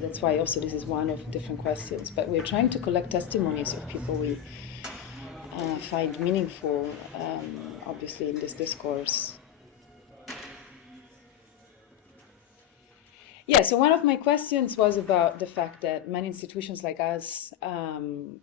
That's why also this is one of different questions. But we're trying to collect testimonies of people we find meaningful, obviously, in this discourse. Yeah, so one of my questions was about the fact that many institutions like us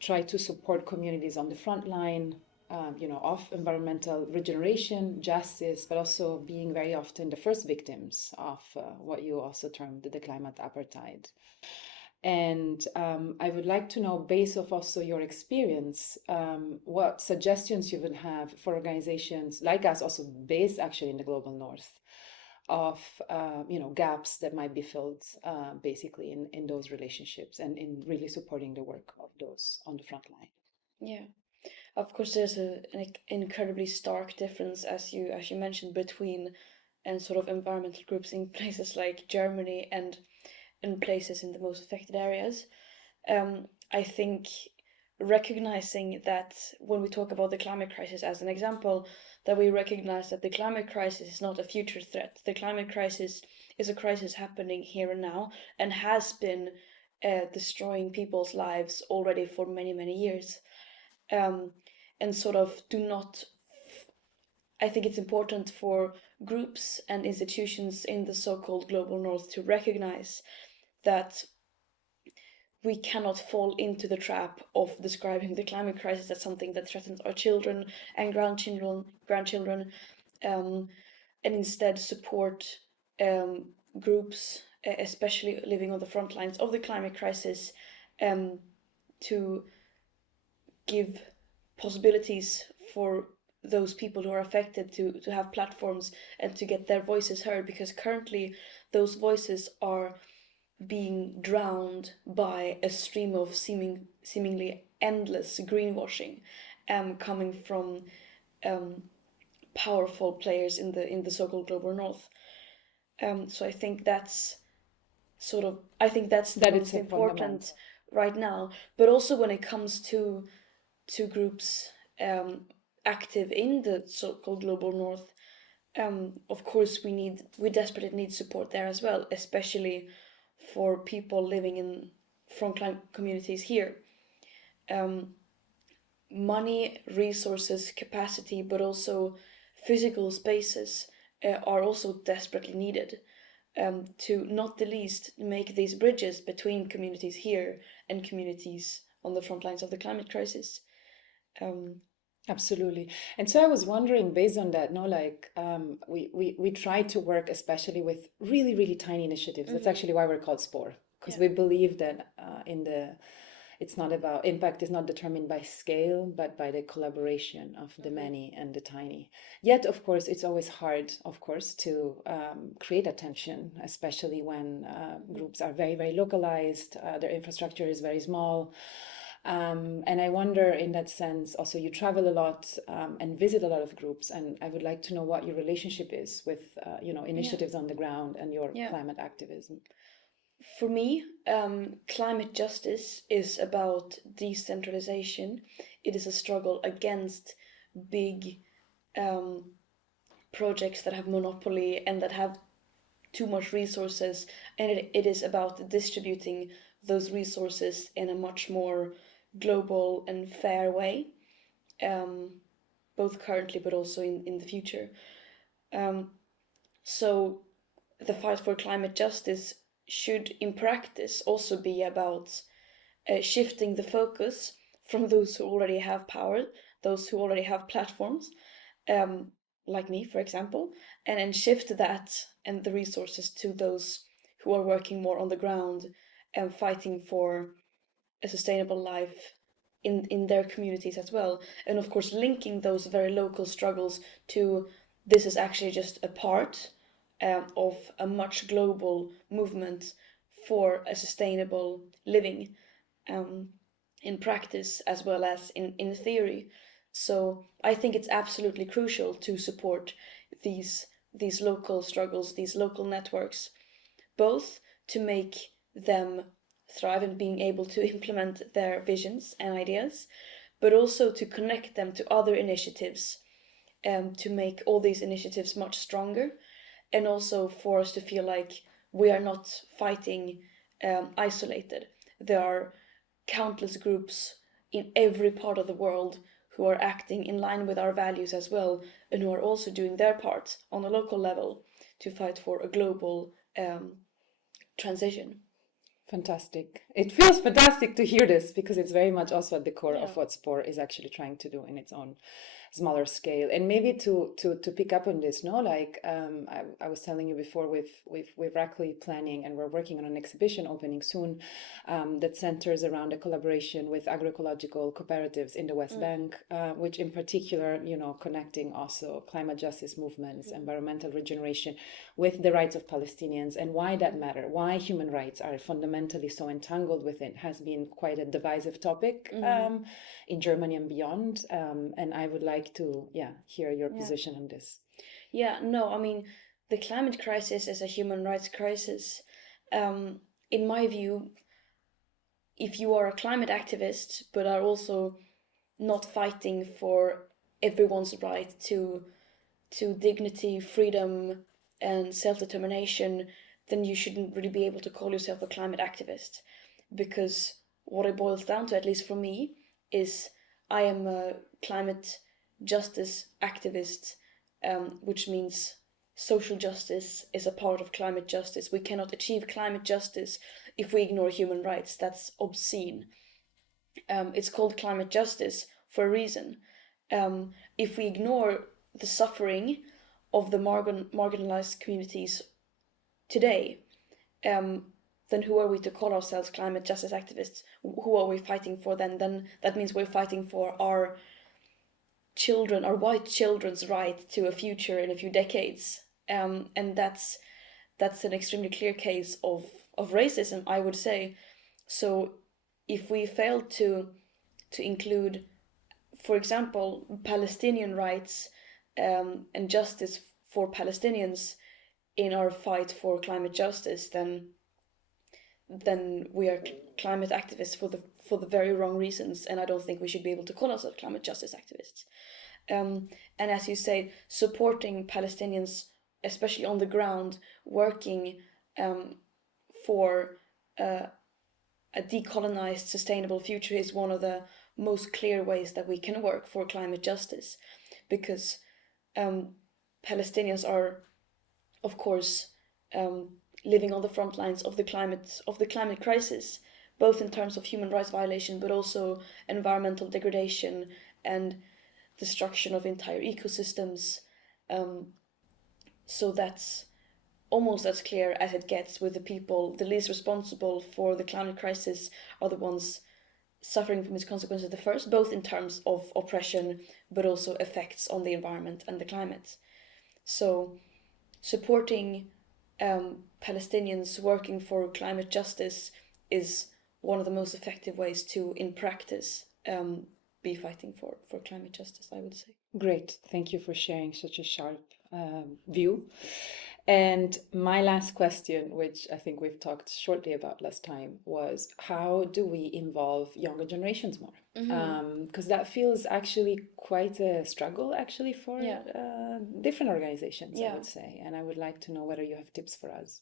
try to support communities on the front line, of environmental regeneration, justice, but also being very often the first victims of what you also termed the climate apartheid. And I would like to know, based off also your experience, what suggestions you would have for organizations like us, also based actually in the global north, of gaps that might be filled basically in those relationships and in really supporting the work of those on the front line. Yeah, of course, there's an incredibly stark difference, as you mentioned, between and sort of environmental groups in places like Germany and in places in the most affected areas. I think recognizing that when we talk about the climate crisis as an example, that we recognize that the climate crisis is not a future threat. The climate crisis is a crisis happening here and now and has been destroying people's lives already for many, many years. And sort of do not, I think it's important for groups and institutions in the so-called global north to recognize that we cannot fall into the trap of describing the climate crisis as something that threatens our children and grandchildren, and instead support groups, especially living on the front lines of the climate crisis, to give possibilities for those people who are affected to have platforms and to get their voices heard, because currently those voices are being drowned by a stream of seemingly endless greenwashing coming from powerful players in the so-called global north. So I think that's the most important right now. But also when it comes to groups active in the so-called global north, of course we desperately need support there as well, especially for people living in frontline communities here. Money, resources, capacity, but also physical spaces are also desperately needed, to not the least make these bridges between communities here and communities on the front lines of the climate crisis. Absolutely. And so I was wondering, based on that, we try to work especially with really, really tiny initiatives. That's actually why we're called Spore, because we believe that it's not about impact is not determined by scale, but by the collaboration of the many and the tiny. Yet, of course, it's always hard, of course, to create attention, especially when groups are very, very localized, their infrastructure is very small. And I wonder, in that sense, also you travel a lot and visit a lot of groups, and I would like to know what your relationship is with, initiatives on the ground and your climate activism. For me, climate justice is about decentralization. It is a struggle against big projects that have monopoly and that have too much resources, and it is about distributing those resources in a much more global and fair way, both currently but also in the future. So the fight for climate justice should in practice also be about shifting the focus from those who already have power, those who already have platforms, like me, for example, and shift that and the resources to those who are working more on the ground and fighting for a sustainable life in their communities as well. And of course, linking those very local struggles to this is actually just a part of a much global movement for a sustainable living, in practice as well as in theory. So I think it's absolutely crucial to support these local struggles, these local networks, both to make them thrive and being able to implement their visions and ideas, but also to connect them to other initiatives, to make all these initiatives much stronger, and also for us to feel like we are not fighting isolated. There are countless groups in every part of the world who are acting in line with our values as well, and who are also doing their part on a local level to fight for a global transition. Fantastic. It feels fantastic to hear this, because it's very much also at the core Yeah. of what Spore is actually trying to do in its own smaller scale. And maybe to pick up on this, no, like I was telling you before, we're actually planning, and we're working on an exhibition opening soon that centers around a collaboration with agroecological cooperatives in the West Bank, which in particular, you know, connecting also climate justice movements, environmental regeneration with the rights of Palestinians, and why that matter, why human rights are fundamentally so entangled with it, has been quite a divisive topic in Germany and beyond. And I would like to, hear your position on this. Yeah, no, I mean, the climate crisis is a human rights crisis. In my view, if you are a climate activist but are also not fighting for everyone's right to dignity, freedom, and self-determination, then you shouldn't really be able to call yourself a climate activist. Because what it boils down to, at least for me, is I am a climate justice activist, which means social justice is a part of climate justice. We cannot achieve climate justice if we ignore human rights. That's obscene. It's called climate justice for a reason. If we ignore the suffering of the marginalized communities today, then who are we to call ourselves climate justice activists? Who are we fighting for then? Then that means we're fighting for our children, our white children's right to a future in a few decades. And that's an extremely clear case of racism, I would say. So if we fail to include, for example, Palestinian rights and justice for Palestinians in our fight for climate justice, then we are climate activists for the very wrong reasons, and I don't think we should be able to call ourselves climate justice activists. And as you say, supporting Palestinians, especially on the ground, working for a decolonized, sustainable future is one of the most clear ways that we can work for climate justice, because Palestinians are, of course, living on the front lines of the climate crisis, both in terms of human rights violation, but also environmental degradation and destruction of entire ecosystems. So that's almost as clear as it gets, with the people the least responsible for the climate crisis are the ones suffering from its consequences the first, both in terms of oppression, but also effects on the environment and the climate. So supporting Palestinians working for climate justice is one of the most effective ways to, in practice, be fighting for climate justice, I would say. Great. Thank you for sharing such a sharp view. And my last question, which I think we've talked shortly about last time, was how do we involve younger generations more? Because that feels actually quite a struggle, actually, for different organizations, I would say. And I would like to know whether you have tips for us.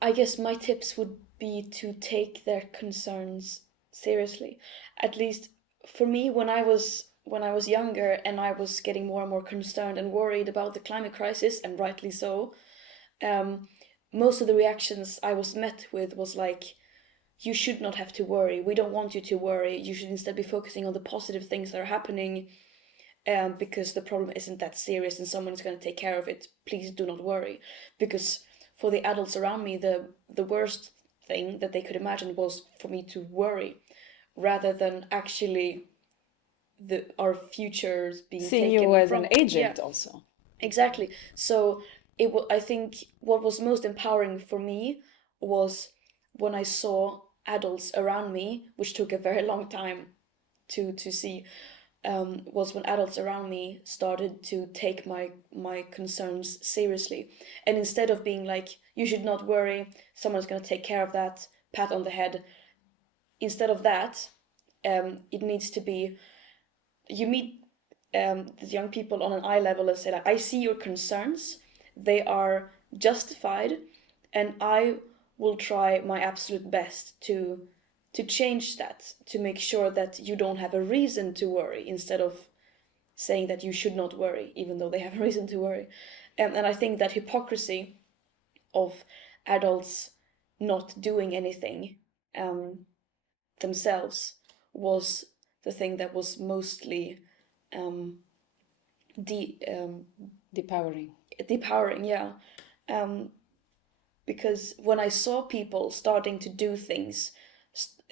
I guess my tips would be to take their concerns seriously. At least for me, when I was younger and I was getting more and more concerned and worried about the climate crisis, and rightly so, most of the reactions I was met with was like, you should not have to worry. We don't want you to worry. You should instead be focusing on the positive things that are happening, because the problem isn't that serious and someone is going to take care of it. Please do not worry. Because for the adults around me, the worst thing that they could imagine was for me to worry, rather than actually our futures being seeing taken you as from, an agent also. Exactly. So I think what was most empowering for me was when I saw adults around me, which took a very long time to see, was when adults around me started to take my concerns seriously. And instead of being like, you should not worry, someone's going to take care of that, pat on the head, instead of that, it needs to be, you meet these young people on an eye level and say, like, I see your concerns, they are justified, and I will try my absolute best to change that, to make sure that you don't have a reason to worry, instead of saying that you should not worry, even though they have a reason to worry. And I think that hypocrisy of adults not doing anything themselves was the thing that was mostly Depowering. depowering, yeah. Because when I saw people starting to do things,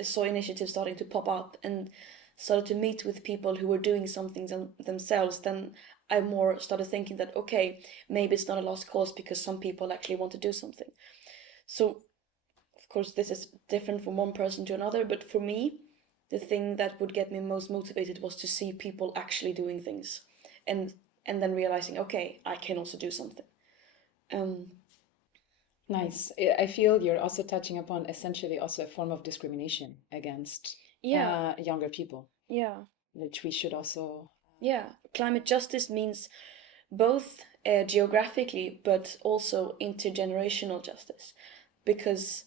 saw initiatives starting to pop up, and started to meet with people who were doing something themselves, then I more started thinking that, okay, maybe it's not a lost cause because some people actually want to do something. So, of course, this is different from one person to another, but for me, the thing that would get me most motivated was to see people actually doing things, and then realizing, okay, I can also do something. Nice. I feel you're also touching upon essentially also a form of discrimination against younger people, Yeah. which we should also. Yeah. Climate justice means both geographically, but also intergenerational justice, because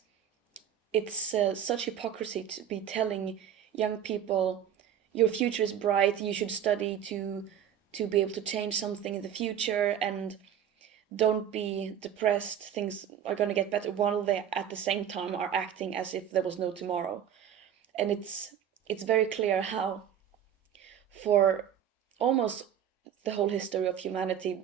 it's such hypocrisy to be telling young people, your future is bright, you should study to be able to change something in the future, and don't be depressed, things are going to get better, while they at the same time are acting as if there was no tomorrow. And it's very clear how, for almost the whole history of humanity,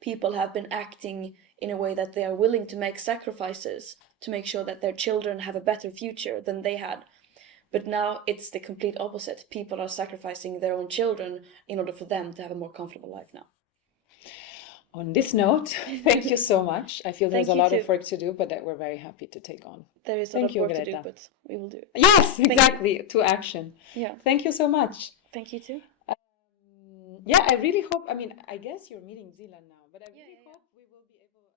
people have been acting in a way that they are willing to make sacrifices to make sure that their children have a better future than they had. But now it's the complete opposite. People are sacrificing their own children in order for them to have a more comfortable life now. On this note, thank you so much. I feel there's a lot of too. work to do, but that we're very happy to take on. There is a lot of work to do, but we will do it. Yes, exactly. To action. Yeah. Thank you so much. Thank you too. Yeah, I really hope, I mean, I guess you're meeting Zealand now, but I really hope we will be able